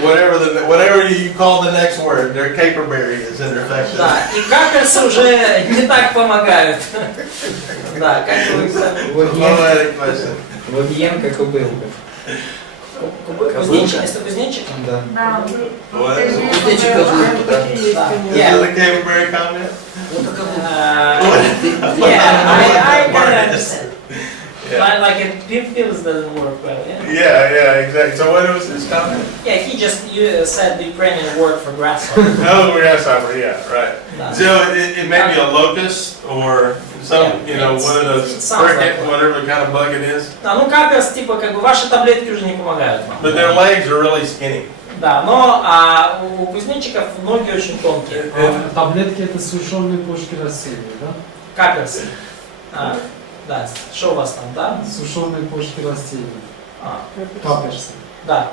Whatever you call the next word, their caperberry is ineffective. Да, и каперсы уже не так помогают. Да, как вы Вовьенка кобылка. Кузнечик, если кузнечик? Да. What? Кузнечик кобылка, да. Is that a caperberry comment? Yeah, I can understand. Yeah. Like it feels doesn't work well, yeah? Yeah, exactly. So what was his comment? Yeah, he just said the Ukrainian word for grasshopper. Oh, grasshopper, yeah, right. Да. So it may be a locust or some, one of those cricket, whatever kind of bug it is. Да, ну каперс, типа, как бы ваши таблетки уже не помогают вам. But their legs are really skinny. Да, но у кузнечиков ноги очень тонкие. Таблетки это сушеные почки растений, да? Каперсы. Да, что у вас там, да? Сушеные почки растений. Каперсы. Да.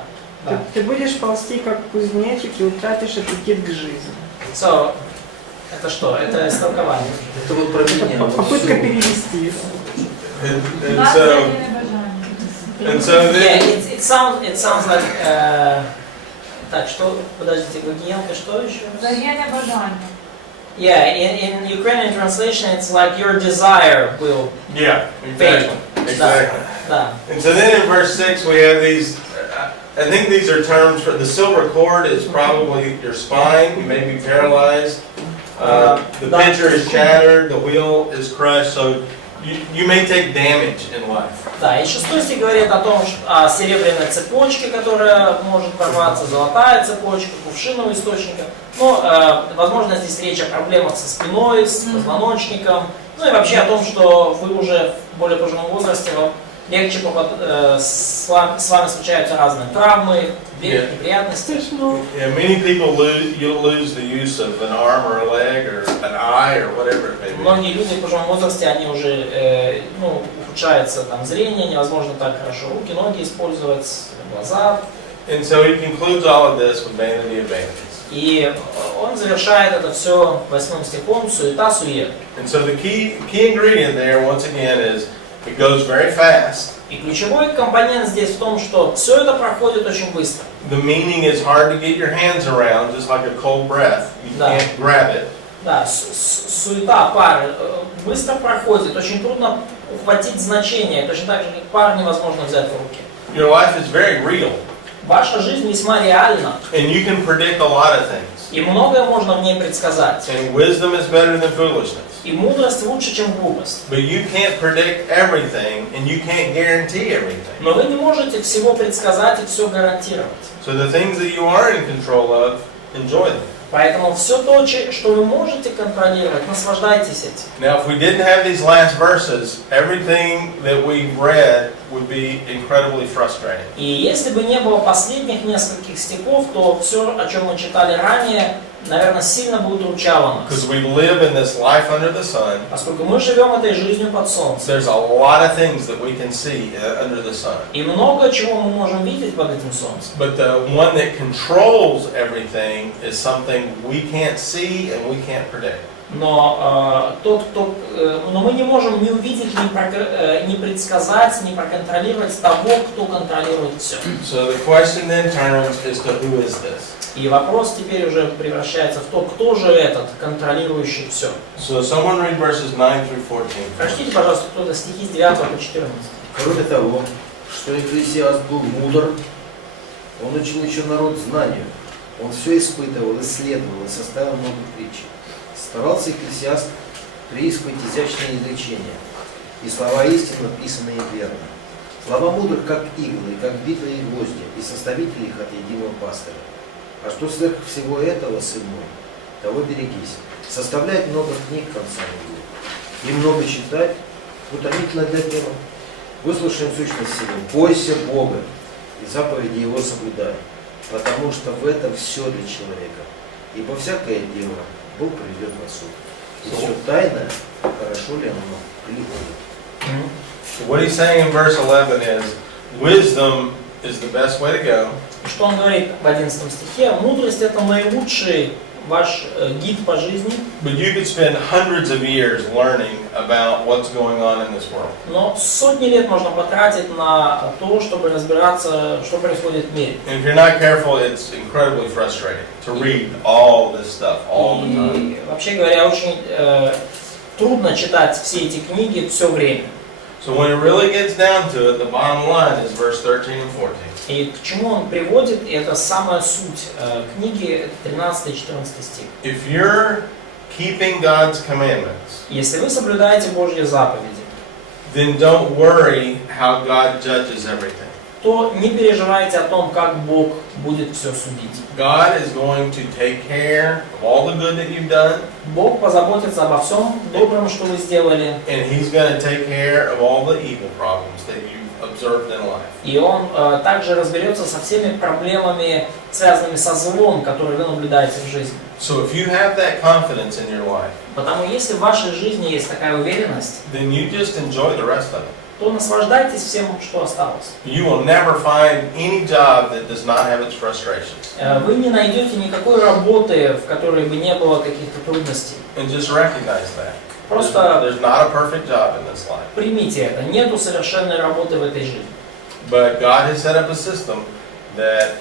Ты будешь ползти как кузнечик и утратишь аппетит к жизни. So, это что? Это истолкование. Это вот про меня. Попытка перевести. And so Yeah, it sounds like. Так, что? Подождите, Гогиенко, что еще? Загине бажання. Yeah, in Ukrainian translation, it's like your desire will. yeah, exactly. Exactly. Да. And so then in verse 6 we have these, I think these are terms for, the silver cord is probably your spine, you may be paralyzed. The pitcher is shattered, the wheel is crushed, so you may take damage in life. Да, и 6 стих говорит о том, о серебряной цепочке, которая может порваться, золотая цепочка, кувшиновый источник. Но, возможно, здесь речь о проблемах со спиной, с позвоночником, ну и вообще о том, что вы уже в более пожилом возрасте, легче с вами случаются разные травмы, неприятности. Yeah, many people you'll lose the use of an arm or a leg or an eye or whatever it may be. Многие люди в пожилом возрасте, они уже, ухудшается там зрение, невозможно так хорошо руки, ноги использовать, глаза. And so he concludes all of this with vanity of vanities. И он завершает это все 8 стихом, суета-сует. And so the key ingredient there, once again, is it goes very fast. И ключевой компонент здесь в том, что все это проходит очень быстро. The meaning is hard to get your hands around, just like a cold breath. You can't grab it. Да, суета, пар быстро проходит, очень трудно ухватить значение, точно так же, как пар невозможно взять в руки. Your life is very real. Ваша жизнь весьма реальна, and you can predict a lot of things. и многое можно в ней предсказать. And wisdom is better than foolishness. И мудрость лучше, чем глупость. But you can't predict everything, and you can't guarantee everything. Но вы не можете всего предсказать и все гарантировать. So the things that you are in control of, enjoy them. Поэтому все то, что вы можете контролировать, наслаждайтесь этим. Now, if we didn't have these last verses, everything that we've read would be incredibly frustrating. И если бы не было последних нескольких стихов, то все, о чем мы читали ранее, наверное, сильно бы удручало нас. Because we live in this life under the sun, Поскольку мы живем этой жизнью под солнцем. there's a lot of things that we can see under the sun. И много чего мы можем видеть под этим солнцем. But the one that controls everything is something we can't see and we can't predict. Но но мы не можем ни увидеть, ни предсказать, ни проконтролировать того, кто контролирует все. So the question then turns as to who is this? И вопрос теперь уже превращается в то, кто же этот, контролирующий все. So someone read verses 9 through 14. Прочтите, пожалуйста, кто-то стихи с 9 по 14. Кроме того, что Экклесиаст был мудр, он учил еще народ знанию. Он все испытывал, исследовал и составил много притч. Старался Экклесиаст приискивать изящные изречения и слова истины, написанные верно. Слова мудрых, как иглы, как битые гвозди, и составители их от единого пастыря. А что сверх всего этого, сын мой, того берегись. Составлять много книг конца не будет. И много читать, утомительно для тела. Выслушаем сущность всего. Бойся Бога и заповеди Его соблюдай, потому что в этом все для человека. Ибо всякое дело Бог приведет в суд. И все тайное, хорошо ли оно приходит. So what he's saying in verse 11 is, wisdom is the best way to go. Что он говорит в 11 стихе? Мудрость — это наилучший ваш гид по жизни. But you could spend hundreds of years learning about what's going on in this world. Но сотни лет можно потратить на то, чтобы разбираться, что происходит в мире. And if you're not careful, it's incredibly frustrating to read all this stuff all the time. И вообще говоря, очень трудно читать все эти книги все время. So when it really gets down to it, the bottom line is verse 13 and 14. И к чему он приводит, и это самая суть книги, 13 и 14 стих. If you're keeping God's commandments, Если вы соблюдаете Божьи заповеди, then don't worry how God judges everything. то не переживайте о том, как Бог будет все судить. God is going to take care of all the good that you've done, Бог позаботится обо всем добром, что вы сделали, and He's going to take care of all the evil problems that you've observed in life. и Он также разберется со всеми проблемами, связанными со злом, которые вы наблюдаете в жизни. So if you have that confidence in your life, Потому если в вашей жизни есть такая уверенность, then you just enjoy the rest of it. то наслаждайтесь всем, что осталось. You will never find any job that does not have its frustrations. Вы не найдете никакой работы, в которой бы не было каких-то трудностей. And just recognize that. Просто There's not a perfect job in this life. примите это. Нету совершенной работы в этой жизни. But God has set up a system that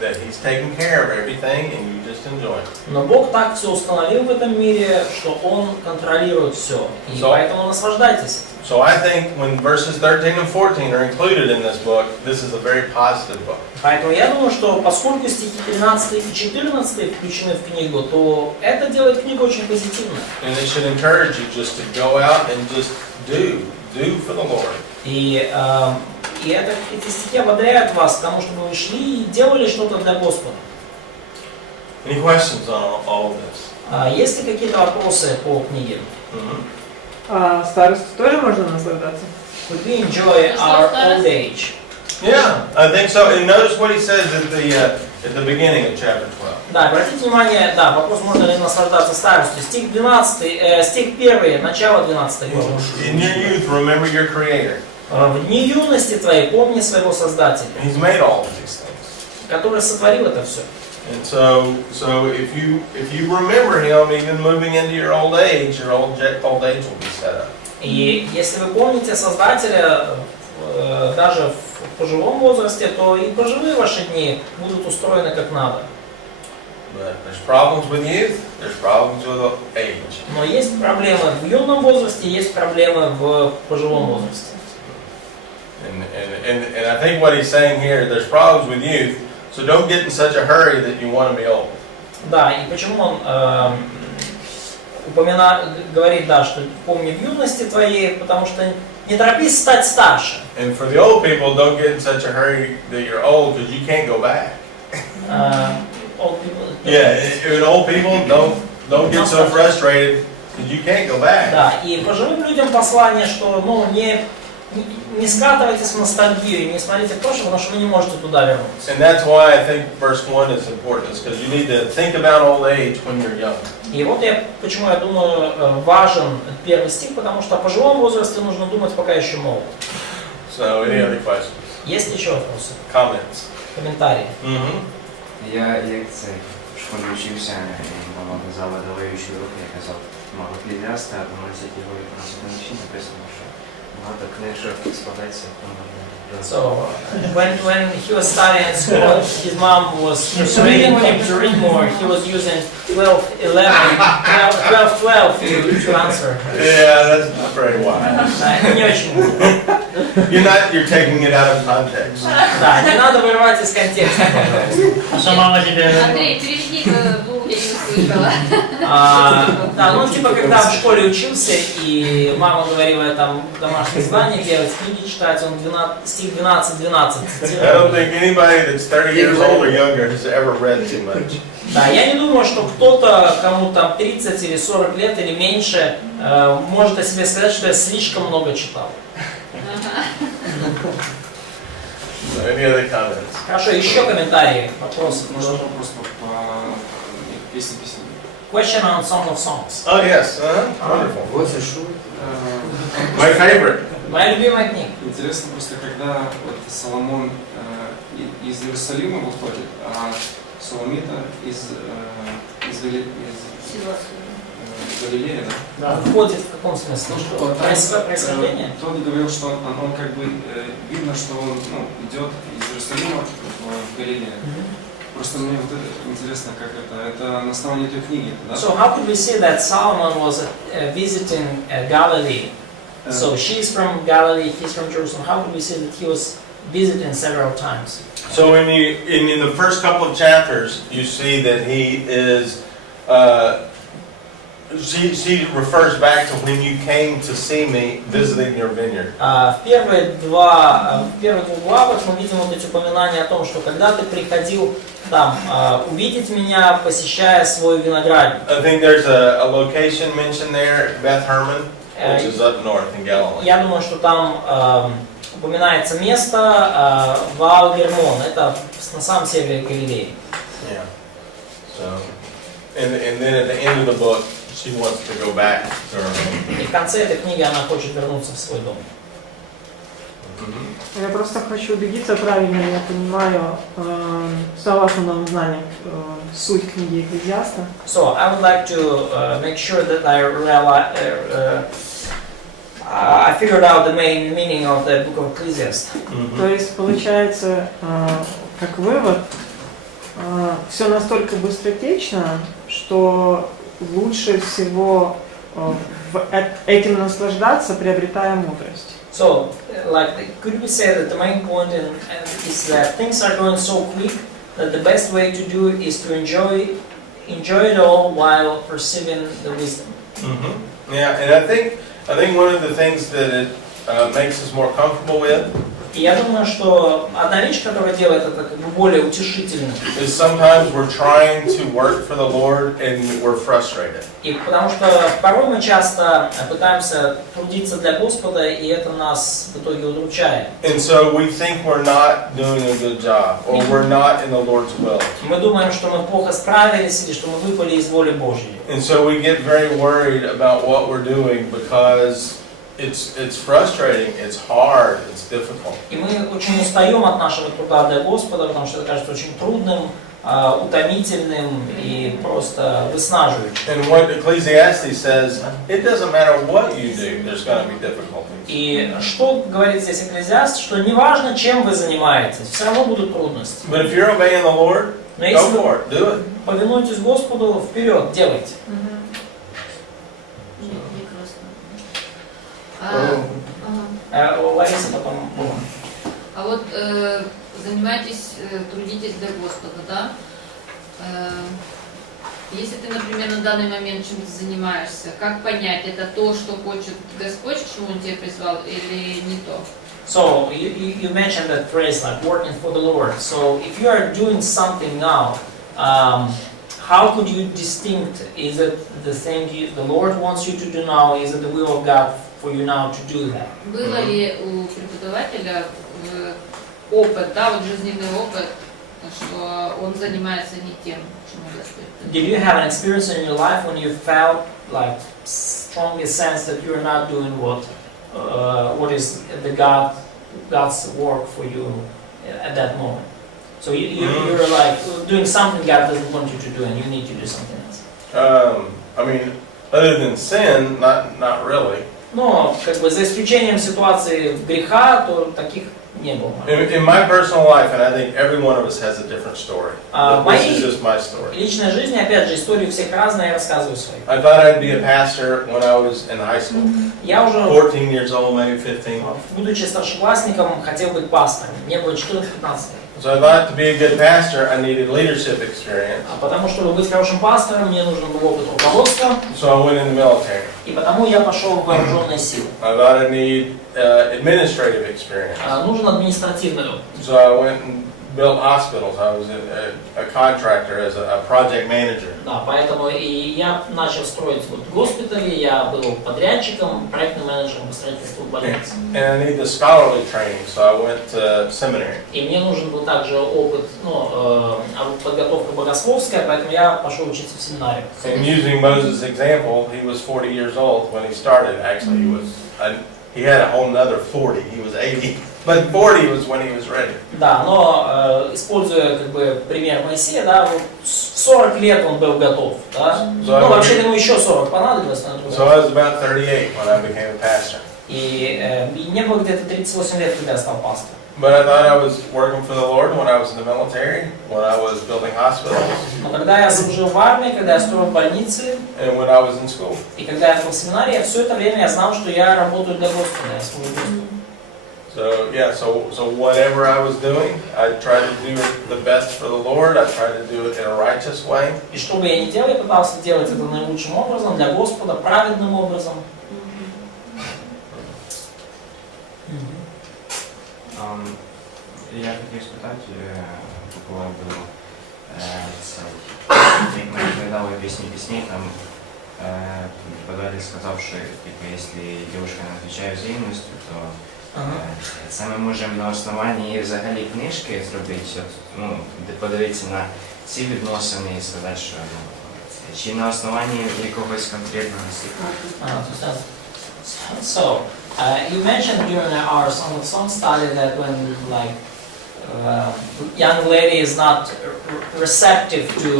He's taking care of everything and you just enjoy it. Но Бог так все установил в этом мире, что Он контролирует все. И поэтому наслаждайтесь. So I think when verses 13 and 14 are included in this book, this is a very positive book. Поэтому я думаю, что поскольку стихи 13 и 14 включены в книгу, то это делает книгу очень позитивной. And it should encourage you just to go out and just do for the Lord. И эти стихи ободряют вас к тому, чтобы вы шли и делали что-то для Господа. Any questions on all of this? Есть ли какие-то вопросы по книге? Старостью тоже можно наслаждаться? Could we enjoy our old age? Yeah, I think so. And notice what he says at the beginning of chapter 12. Да, обратите внимание, да, вопрос, можно ли наслаждаться старостью. Стих 12, стих 1, начало 12 главы. In your youth, remember your Creator. В дни юности твоей помни своего Создателя, He's made all of these things. который сотворил это все. And so if you remember Him, even moving into your old age will be set up. И если вы помните Создателя даже в пожилом возрасте, то и пожилые ваши дни будут устроены как надо. But there's problems with youth, there's problems with age. Но есть проблемы в юном возрасте, есть проблемы в пожилом возрасте. And I think what he's saying here, there's problems with youth, So don't get in such a hurry that you want to be old. Да, и почему он говорит, да, что помни в юности твоей, потому что не торопись стать старше. And for the old people, don't get in such a hurry that you're old because you can't go back. Old people, Yeah, and old people, don't get so frustrated because you can't go back. Да, и пожилым людям послание, что ну, не скатывайтесь в ностальгию, не смотрите в прошлое, потому что вы не можете туда вернуться. And that's why I think verse 1 is important, because you need to think about old age when you're young. И вот почему я думаю важен первый стих, потому что о пожилом возрасте нужно думать, пока еще молод. So, any other questions? Есть еще вопросы? Comments? Комментарии? Я лекции в школе учился, и мама казала, давающий урок, я казал, мало Екклезиаста, а помолить его и просить написано, что надо книжек складаться. So, when he was studying at school, his mom was persuading him to read more. He was using 12, 12 to answer. Yeah, that's not very wise. Не очень. You're taking it out of context. Да, не надо вырывать из контекста. А что мама тебе говорила? Андрей, переведи, я не услышала. Да, ну типа когда в школе учился, и мама говорила там домашнее задание делать, книги читать, он стих 12-12 I цитировал. don't think anybody that's 30 years old or younger has ever read too much. Да, я не думаю, что кто-то, кому там 30 или 40 лет или меньше, может о себе сказать, что я слишком много читал. So, any other comments? Хорошо, еще комментарии, вопросы. Можно вопрос по песне песни? Question on Song of Songs. Oh, yes. Wonderful. Вот за что. My favorite. Моя любимая книга. Интересно просто, когда вот Соломон из Иерусалима выходит, а Соломита из Галилея, да? Да. Входит в каком смысле? Ну, что Происхождение? Тод говорил, что он как бы видно, что он идет из Иерусалима в Галилею. Просто мне вот это интересно, как это на основании той книги, да? So how could we say that Solomon was visiting Galilee? So she's from Galilee, he's from Jerusalem. How could we say that he was visiting several times? So in the first couple of chapters, you see that he is. She refers back to when you came to see me visiting your vineyard. В первых двух главах мы видим вот эти упоминания о том, что когда ты приходил там увидеть меня, посещая свой виноградник. I think there's a location mentioned there, Beth Herman, which is up north in Galilee. Я думаю, что там упоминается место Ваал-Гермон, это на самом севере Галилеи. Yeah. So, and then at the end of the book, she wants to go back to her home. И в конце этой книги она хочет вернуться в свой дом. Я просто хочу убедиться, правильно я понимаю, согласно новым знаниям, суть книги Экклезиаста. So I would like to make sure that I figured out the main meaning of the book of Ecclesiastes. То есть получается, как вывод, все настолько быстротечно, что лучше всего этим наслаждаться, приобретая мудрость. So, like, could we say that the main point is that things are going so quick that the best way to do it is to enjoy it all while perceiving the wisdom. Yeah, and I think one of the things that it makes us more comfortable with. И я думаю, что одна вещь, которая делает это как бы более утешительным. Is sometimes we're trying to work for the Lord and we're frustrated. И потому что порой мы часто пытаемся трудиться для Господа, и это нас в итоге удручает. And so we think we're not doing a good job, or we're not in the Lord's will. Мы думаем, что мы плохо справились или что мы выпали из воли Божьей. And so we get very worried about what we're doing because it's frustrating, it's hard, it's difficult. И мы очень устаем от нашего труда для Господа, потому что это кажется очень трудным, утомительным и просто выснаживающим. And what Ecclesiastes says, it doesn't matter what you do, there's going to be difficulties. И что говорит здесь Экклезиаст, что неважно, чем вы занимаетесь, все равно будут трудности. But if you're obeying the Lord, go for it, do it. Повинуйтесь Господу, вперед, делайте. Прекрасно. Лариса потом. А вот занимаетесь, трудитесь для Господа, да? Если ты, например, на данный момент чем-то занимаешься, как понять, это то, что хочет Господь, к чему Он тебя призвал, или не то? So you mentioned that phrase like working for the Lord. So if you are doing something now, how could you distinct? Is it the thing the Lord wants you to do now? Is it the will of God for you now to do that? Было ли у преподавателя опыт, да, вот жизненный опыт, что он занимается не тем, чему Господь? Did you have an experience in your life when you felt like strongly sense that you are not doing what is God's work for you at that moment? So you're like doing something God doesn't want you to do, and you need to do something else. I mean, other than sin, not really. Но как бы за исключением ситуации греха, то таких не было. In my personal life, and I think every one of us has a different story. This is just my story. Личной жизни, опять же, истории у всех разные, я рассказываю свои. I thought I'd be a pastor when I was in high school. Я уже 14 years old, maybe 15. Будучи старшеклассником, хотел быть пастором. Мне было 14-15 лет. So I thought to be a good pastor, I needed leadership experience. Потому что, чтобы быть хорошим пастором, мне нужен был опыт руководства. So I went in the military. И потому я пошел в вооруженные силы. I thought I need administrative experience. Нужен административный опыт. So I went and built hospitals. I was a contractor as a project manager. Да, поэтому и я начал строить вот госпитали, я был подрядчиком, проектным менеджером по строительству больниц. And I need the scholarly training, so I went to seminary. И мне нужен был также опыт, подготовка богословская, поэтому я пошел учиться в семинарию. And using Moses' example, he was 40 years old when he started. Actually, he had a whole nother 40. He was 80, but 40 was when he was ready. Да, но используя как бы пример Моисея, да, вот 40 лет он был готов, да. Ну вообще ему еще 40 понадобилось на труд. So I was about 38 when I became a pastor. И мне было где-то 38 лет, когда я стал пастором. But I thought I was working for the Lord when I was in the military, when I was building hospitals. Но когда я служил в армии, когда я строил больницы, and when I was in school. И когда я был в семинарии, все это время я знал, что я работаю для Господа, я служу Господу. So yeah, so whatever I was doing, I tried to do it the best for the Lord. I tried to do it in a righteous way. И что бы я ни делал, я пытался делать это наилучшим образом для Господа, праведным образом. Я хотів спитати по поводу як ми передали пісні, там Преподает сказав, що якщо дівчина не відповідає взаємністю, то це ми можемо на основанні взагалі книжки зробити, подивитися на ці відносини і сказати, що чи на основанні якогось конкретного стиху. So, you mentioned during our song study that when young lady is not receptive to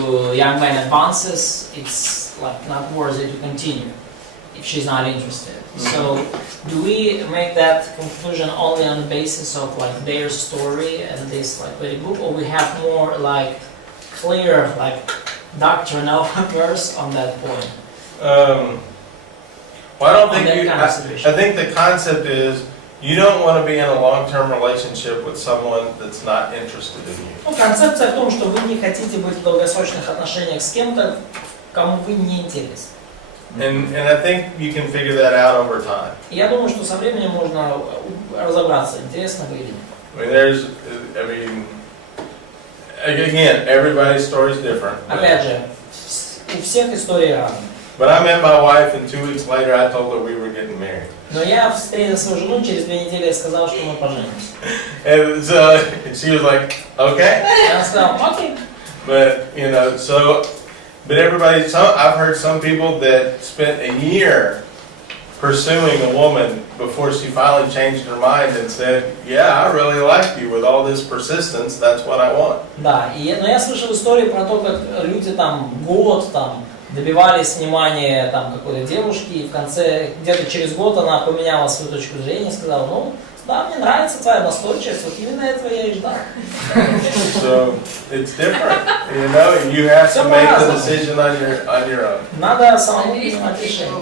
young man advances, it's like not worthy to continue if she's not interested. So, do we make that conclusion only on the basis of like their story and this like very book, or we have more like clear like doctrinal verse on that point? Well, I don't think I think the concept is you don't want to be in a long-term relationship with someone that's not interested in you. Ну, концепция в том, что вы не хотите быть в долгосрочных отношениях с кем-то, кому вы не интересны. And I think you can figure that out over time. Я думаю, что со временем можно разобраться, интересно вы или нет. I mean, again, everybody's story is different. Опять же, у всех истории разные. But I met my wife, and 2 weeks later, I told her we were getting married. Но я встретил свою жену, через 2 недели я сказал, что мы поженимся. And so she was like, "Okay." Я сказал, окей. But I've heard some people that spent a year pursuing a woman before she finally changed her mind and said, "Yeah, I really like you with all this persistence. That's what I want." Да, но я слышал историю про то, как люди там год там добивались внимания там какой-то девушки, и в конце, где-то через год она поменяла свою точку зрения и сказала, ну, да, мне нравится твоя настойчивость, вот именно этого я и ждал. So, it's different, you have to make the decision on your own. Надо самому принимать решение.